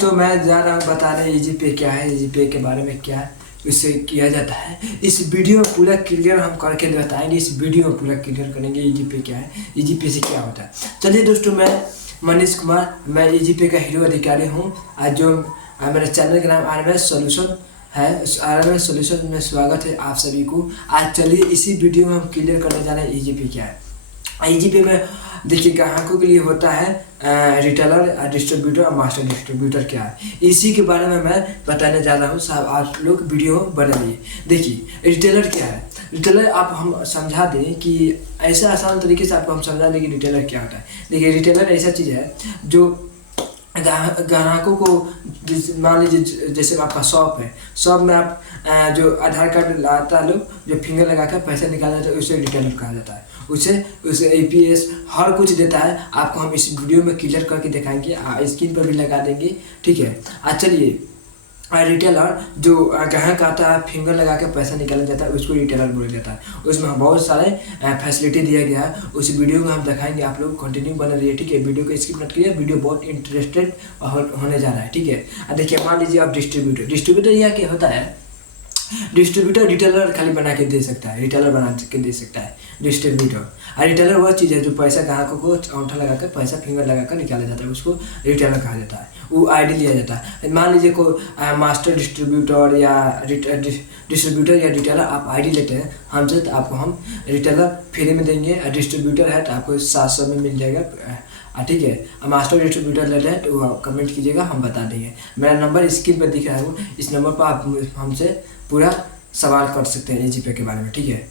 दोस्तों मैं जा रहा हूँ बताने ईजी पे क्या है, ईजी पे के बारे में क्या इससे किया जाता है। इस वीडियो में पूरा क्लियर हम करके बताएंगे, इस वीडियो में पूरा क्लियर करेंगे ईजी पे क्या है, ईजी पे से क्या होता है। चलिए दोस्तों, मैं मनीष कुमार, मैं ईजी पे का हीरो अधिकारी हूँ। आज जो मेरे चैनल का नाम RMS सॉल्यूशन है, RMS सॉल्यूशन में स्वागत है आप सभी को। आज चलिए इसी वीडियो में हम क्लियर करने जा रहे हैं ईजी पे क्या है। ईजी पे में देखिए ग्राहकों के लिए होता है रिटेलर, डिस्ट्रीब्यूटर और मास्टर डिस्ट्रीब्यूटर क्या है, इसी के बारे में मैं बताने जा रहा हूँ। साहब आप लोग वीडियो बनाइए। देखिए रिटेलर क्या है। रिटेलर आप हम समझा दें कि ऐसा आसान तरीके से आपको हम समझा दें कि रिटेलर क्या होता है। देखिए रिटेलर ऐसा चीज़ है जो ग्राहकों को, मान लीजिए जैसे आपका शॉप है, शॉप में आप जो आधार कार्ड लाता है लोग, जो फिंगर लगा कर पैसा निकाला जाता है उसे रिटेलर कहा जाता है। उसे APS हर कुछ देता है। आपको हम इस वीडियो में क्लियर करके दिखाएंगे, स्क्रीन पर भी लगा देंगे, ठीक है। चलिए रिटेलर जो ग्राहक आता है फिंगर लगा के पैसा निकाला जाता है उसको रिटेलर बोला जाता है। उसमें बहुत सारे फैसिलिटी दिया गया है, उस वीडियो में हम दिखाएंगे। आप लोग कंटिन्यू बने रहिए, ठीक है। वीडियो को स्किप मत करिए, वीडियो बहुत इंटरेस्टेड होने जा रहा है, ठीक है। देखिए मान लीजिए आप डिस्ट्रीब्यूटर यह क्या होता है। डिस्ट्रीब्यूटर रिटेलर खाली बना के दे सकता है, रिटेलर बना के दे सकता है डिस्ट्रीब्यूटर। और रिटेलर वह चीज़ है जो पैसा ग्राहकों को अंगूठा लगाकर पैसा फिंगर लगाकर निकाला जाता है, उसको रिटेलर कहा जाता है। वो ID लिया जाता है। मान लीजिए कोई मास्टर डिस्ट्रीब्यूटर या डिस्ट्रीब्यूटर या रिटेलर आप ID लेते हैं हमसे, तो आपको हम रिटेलर फ्री में देंगे। डिस्ट्रीब्यूटर है तो आपको 700 में मिल जाएगा, ठीक है। मास्टर डिस्ट्रीब्यूटर लेते हैं तो कमेंट कीजिएगा, हम बता देंगे। मेरा नंबर स्क्रीन पर दिख रहा है, वो इस नंबर पर आप हमसे पूरा सवाल कर सकते हैं ईजी पे के बारे में, ठीक है।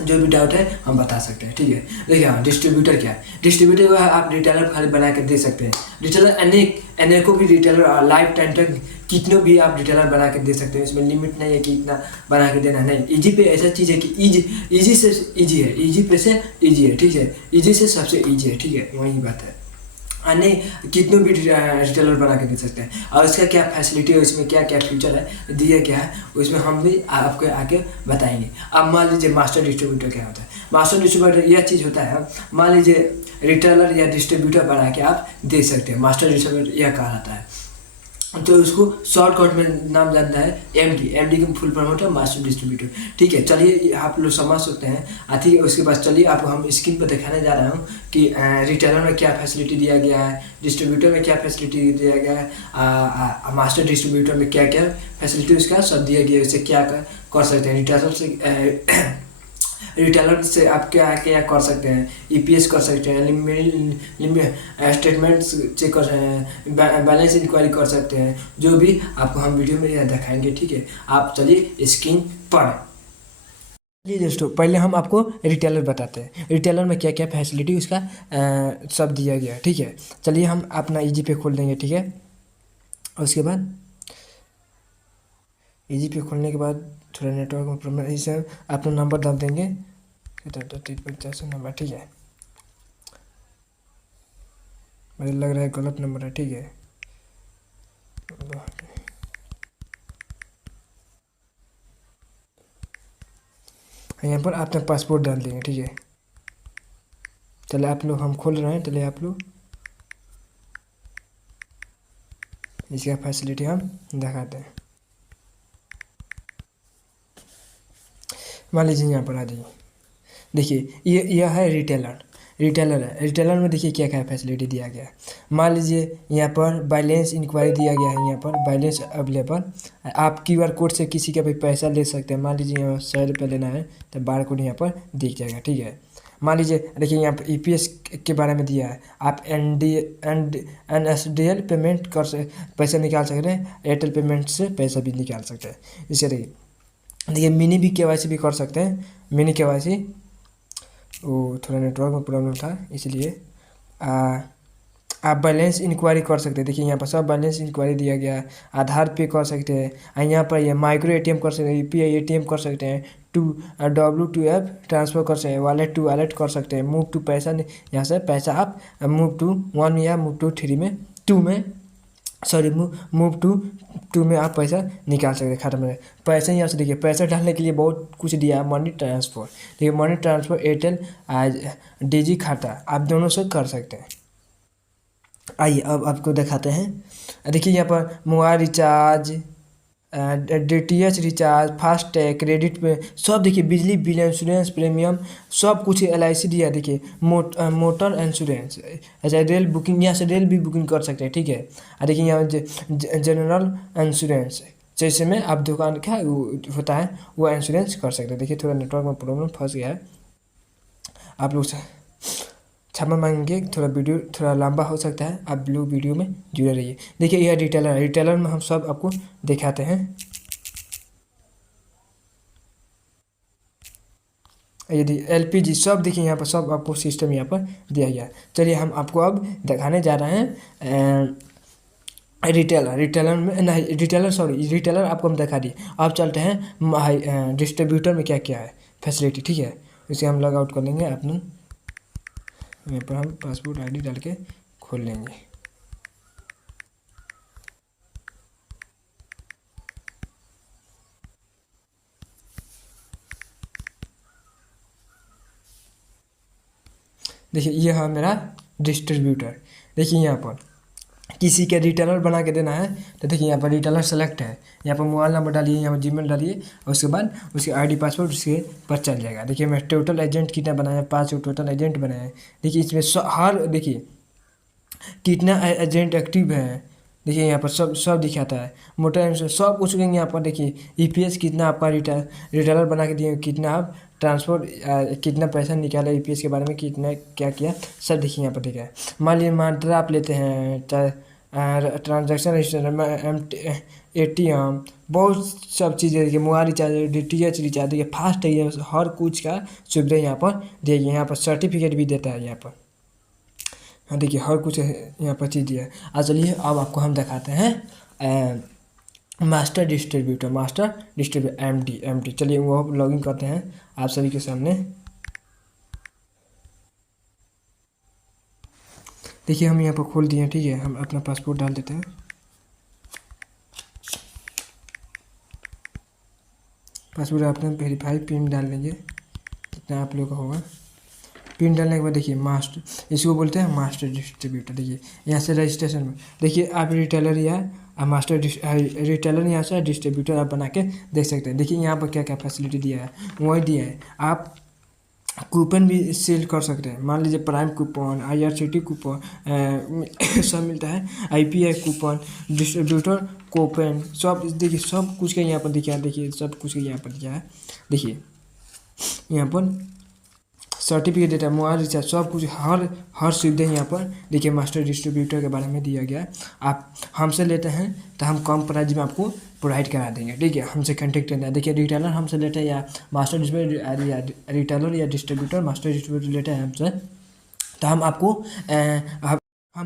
जो भी डाउट है हम बता सकते हैं, ठीक है। देखिए हाँ, डिस्ट्रीब्यूटर क्या है। डिस्ट्रीब्यूटर है आप रिटेलर खाली बना के दे सकते हैं। रिटेलर अनेकों भी रिटेलर लाइफ टाइम तक कितनों भी आप रिटेलर बना के दे सकते हैं। इसमें लिमिट नहीं है कि इतना बना के देना, नहीं। ईजी पे ऐसा चीज़ है कि ईजी से ईजी है, ईजी पे से ईजी है, ठीक है। ईजी से सबसे ईजी है, ठीक है, वही बात है। नहीं कितनों भी रिटेलर बना के दे सकते हैं। और इसका क्या फैसिलिटी है, इसमें क्या क्या फीचर है, दिया क्या है, उसमें हम भी आपको आके बताएंगे। अब मान लीजिए मास्टर डिस्ट्रीब्यूटर क्या होता है। मास्टर डिस्ट्रीब्यूटर यह चीज़ होता है, मान लीजिए रिटेलर या डिस्ट्रीब्यूटर बना के आप दे सकते हैं। मास्टर डिस्ट्रीब्यूटर यह कहा जाता है, तो उसको शॉर्टकट में नाम जानता है MD की फुल फॉर्म होता है मास्टर डिस्ट्रीब्यूटर, ठीक है। चलिए आप लोग समझ सकते हैं, ठीक है। उसके बाद चलिए आपको हम स्क्रीन पर दिखाने जा रहा हूँ कि रिटेलर में क्या फैसिलिटी दिया गया है, डिस्ट्रीब्यूटर में क्या फैसिलिटी दिया गया है, मास्टर डिस्ट्रीब्यूटर में क्या क्या फैसिलिटी उसका सब दिया गया है। उससे क्या कर सकते हैं। रिटेलर से आप क्या क्या कर सकते हैं, EPS कर सकते हैं, स्टेटमेंट चेक कर सकते हैं, बैलेंस इंक्वायरी कर सकते हैं। जो भी आपको हम वीडियो में दिखाएंगे, ठीक है। आप चलिए स्क्रीन पर। चलिए दोस्तों, पहले हम आपको रिटेलर बताते हैं। रिटेलर में क्या क्या फैसिलिटी उसका सब दिया गया है, ठीक है। चलिए हम अपना ईजी पे खोल देंगे, ठीक है। उसके बाद ईजी पे खोलने के बाद थोड़ा नेटवर्क में प्रॉब्लम, इसे अपना नंबर डाल देंगे 50 नंबर, ठीक है। मुझे लग रहा है गलत नंबर है, ठीक है। यहाँ पर आपने पासपोर्ट डाल देंगे, ठीक है। चले आप लोग, हम खोल रहे हैं, चले आप लोग इसका फैसिलिटी हम दिखाते हैं। मान लीजिए यहाँ पर आ जाइए। देखिए यह है रिटेलर है। रिटेलर में देखिए क्या क्या फैसिलिटी दिया गया है। मान लीजिए यहाँ पर बैलेंस इंक्वायरी दिया गया है, यहाँ पर बैलेंस अवेलेबल। आप QR कोड से किसी का भी पैसा ले सकते हैं। मान लीजिए यहाँ 100 रुपये लेना है तो बार कोड यहाँ पर दिख जाएगा, ठीक है। मान लीजिए देखिए यहाँ पर EPS के बारे में दिया है। आप NSDL पेमेंट कर पैसा निकाल सकते हैं, एयरटेल पेमेंट से पैसा भी निकाल सकते हैं। इसे देखिए मिनी भी KYC भी कर सकते हैं। मिनी KYC वो थोड़ा नेटवर्क में प्रॉब्लम था, इसलिए आप बैलेंस इंक्वायरी कर सकते हैं। देखिए यहाँ पर सब बैलेंस इंक्वायरी दिया गया है। आधार पे कर सकते हैं, यहाँ पर ये माइक्रो ATM कर सकते हैं, UPI ATM कर सकते हैं, W2F ट्रांसफ़र कर सकते हैं, वॉलेट टू वॉलेट कर सकते हैं, मूव टू पैसा। यहाँ से पैसा आप मूव टू 1 या मूव टू 3 में 2 में मूव टू में आप पैसा निकाल सकते हैं खाता में। पैसे यहाँ से देखिए पैसा डालने के लिए बहुत कुछ दिया है। मनी ट्रांसफ़र, देखिए मनी ट्रांसफ़र एयरटेल DG खाता आप दोनों से कर सकते हैं। आइए अब आपको दिखाते हैं। देखिए यहाँ पर mobile recharge, DTH recharge, FASTag, credit पे सब देखिए, बिजली बिल, इंश्योरेंस प्रीमियम, सब कुछ LIC दिया। देखिए मोटर इंश्योरेंस, अच्छा रेल बुकिंग, यहाँ से रेल भी बुकिंग कर सकते हैं, ठीक है। और देखिए यहाँ जनरल इंश्योरेंस, जैसे में आप दुकान का होता है वो इंश्योरेंस कर सकते हैं। देखिए थोड़ा नेटवर्क में प्रॉब्लम फंस गया है, आप लोग से क्षमा मांगेंगे, थोड़ा वीडियो थोड़ा लंबा हो सकता है, आप लोग वीडियो में जुड़े रहिए। देखिए यह रिटेलर है, रिटेलर में हम सब आपको दिखाते हैं। यदि LPG सब देखिए यहाँ पर सब आपको सिस्टम यहाँ पर दिया गया है। चलिए हम आपको अब दिखाने जा रहे हैं रिटेलर में नहीं, रिटेलर आपको हम दिखा दिए। अब चलते हैं डिस्ट्रीब्यूटर में क्या क्या है फैसिलिटी, ठीक है। इसे हम लॉग आउट कर लेंगे, अपने यहाँ पर हम पासपोर्ट ID डाल के खोल लेंगे। देखिए ये है मेरा डिस्ट्रीब्यूटर। देखिए यहाँ पर किसी के रिटेलर बना के देना है तो देखिए यहाँ पर रिटेलर सेलेक्ट है, यहाँ पर मोबाइल नंबर डालिए, यहाँ पर जीमेल डालिए, और उसके बाद उसके ID पासवर्ड उसके पर चल जाएगा। देखिए मैं टोटल एजेंट कितना बनाया, 5 टोटल एजेंट बनाए हैं। देखिए इसमें हर देखिए कितना एजेंट एक्टिव है, देखिए यहाँ पर सब दिखाता है। मोटर इंश्योरेंस सब कुछ यहाँ पर देखिए EPS कितना आपका रिटेलर बना के दिए, कितना आप ट्रांसपोर्ट कितना पैसा निकाला, EPS के बारे में कितना क्या किया, सब देखिए यहाँ पर दिखा है। मान लीजिए मात्रा आप लेते हैं, ट्रांजेक्शन रजिस्टर, ATM, बहुत सब चीज़ें देखिए, मोबाइल रिचार्ज, DTH रिचार्ज, देखिए फास्ट है, ये हर कुछ का सुविधा यहाँ पर देखिए। यहाँ पर सर्टिफिकेट भी देता है यहाँ पर, हाँ देखिए हर कुछ यहाँ पर चीज़ दिया है। चलिए अब आपको हम दिखाते हैं मास्टर डिस्ट्रीब्यूटर MD। चलिए वो लॉगिन करते हैं आप सभी के सामने। देखिए हम यहाँ पर खोल दिए हैं, ठीक है। हम अपना पासपोर्ट डाल देते हैं, पासपोर्ट अपना वेरीफाई पिन डाल लेंगे, कितना आप लोग का होगा। पिन डालने के बाद देखिए मास्टर, इसको बोलते हैं मास्टर डिस्ट्रीब्यूटर। देखिए यहाँ से रजिस्ट्रेशन में देखिए आप रिटेलर या रिटेलर यहाँ से डिस्ट्रीब्यूटर आप बना के देख सकते हैं। देखिए यहाँ पर क्या क्या फैसिलिटी दिया है, वही दिया है। आप कूपन भी सेल कर सकते हैं, मान लीजिए प्राइम कूपन, IRCT कूपन सब मिलता है, IPI कूपन, डिस्ट्रीब्यूटर कूपन, सब देखिए सब कुछ का यहाँ पर दिखा है। देखिए सब कुछ का यहाँ पर दिखा है। देखिए यहाँ पर सर्टिफिकेट देता है, मोबाइल रिचार्ज, सब कुछ हर सुविधा यहाँ पर देखिए मास्टर डिस्ट्रीब्यूटर के बारे में दिया गया है। आप हमसे लेते हैं तो हम कम प्राइस में आपको प्रोवाइड करा देंगे, ठीक है। हमसे कॉन्टेक्ट करना है। देखिए रिटेलर हमसे लेते हैं या मास्टर रिटेलर या डिस्ट्रीब्यूटर मास्टर डिस्ट्रीब्यूटर लेते हैं हमसे, तो हम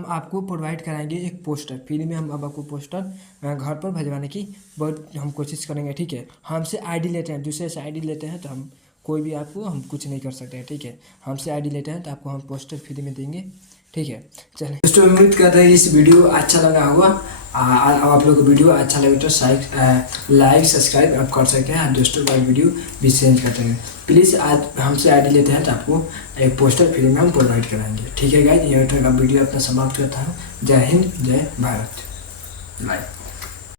आपको प्रोवाइड कराएंगे एक पोस्टर फ्री में। हम अब आपको पोस्टर घर पर भिजवाने की बहुत हम कोशिश करेंगे, ठीक है। हमसे ID लेते हैं, दूसरे से ID लेते हैं तो हम कोई भी आपको हम कुछ नहीं कर सकते हैं, ठीक है। हमसे ID लेते हैं तो आपको हम पोस्टर फ्री में देंगे, ठीक है। चलिए दोस्तों, उम्मीद करते हैं इस वीडियो अच्छा लगा होगा। आप लोग को वीडियो अच्छा लगे तो लाइक सब्सक्राइब आप कर सकते हैं। दोस्तों का वीडियो भी सेंड करते हैं। प्लीज़ आज हमसे ID लेते हैं तो आपको एक पोस्टर फ्री में हम प्रोवाइड कराएंगे, ठीक है गाइस। ये वीडियो अपना समाप्त करता हूँ। जय हिंद, जय भारत, बाय।